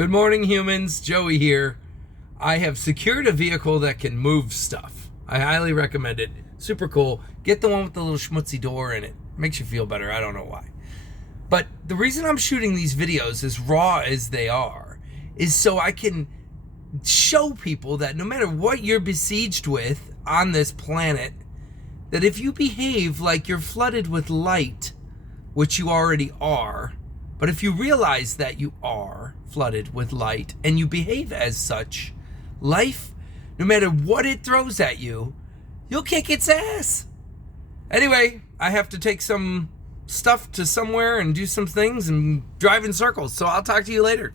Good morning, humans. Joey here. I have secured a vehicle that can move stuff. I highly recommend it. Super cool. Get the one with the little schmutzy door in it. Makes you feel better. I don't know why. But the reason I'm shooting these videos, as raw as they are, is so I can show people that no matter what you're besieged with on this planet, that if you behave like you're flooded with light, which you already are, but if you realize that you are flooded with light and you behave as such, life, no matter what it throws at you, you'll kick its ass. Anyway, I have to take some stuff to somewhere and do some things and drive in circles, so I'll talk to you later.